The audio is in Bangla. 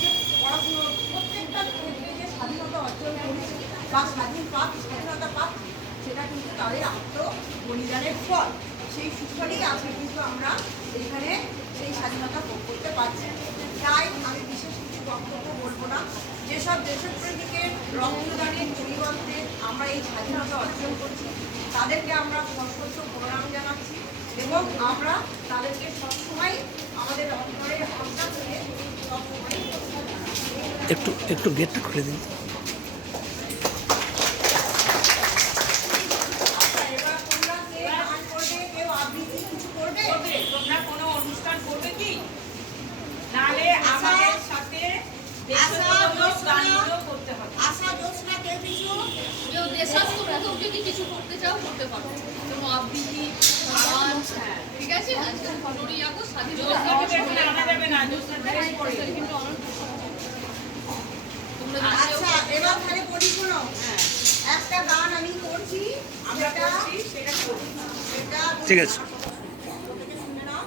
যে পড়াশুনো প্রত্যেকটা ক্ষেত্রে যে স্বাধীনতা অর্জন করেছে বা স্বাধীনতা পাচ্ছে, সেটা কিন্তু তাদের আত্মবলিদানের ফল। সেই সুফলেই আজকে কিন্তু আমরা এখানে সেই স্বাধীনতা ভোগ করতে পারছি। তাই আমি বিশেষ কিছু বক্তব্য বলবো না। যেসব দেশপ্রেমিকের রক্তদানের পরিবর্তে আমরা এই স্বাধীনতা অর্জন করছি, তাদেরকে আমরা সশ্রদ্ধ প্রণাম জানাচ্ছি এবং আমরা তাদেরকে সবসময় আমাদের অন্তরে আস্থা করে সবসময় একটু গেটটা খুলে দিন। তোমরা কোনো অনুষ্ঠান করবে কি? নালে আমাদের সাথে করতে হবে। আশা জোৎস্না কেউ যদি কিছু করতে চাও করতে পারো, কোনো আবৃত্তি গান, ঠিক আছে? 15ই আগস্ট আচ্ছা, এবার তাহলে করি শোনো। একটা গান আমি করছি, ঠিক আছে।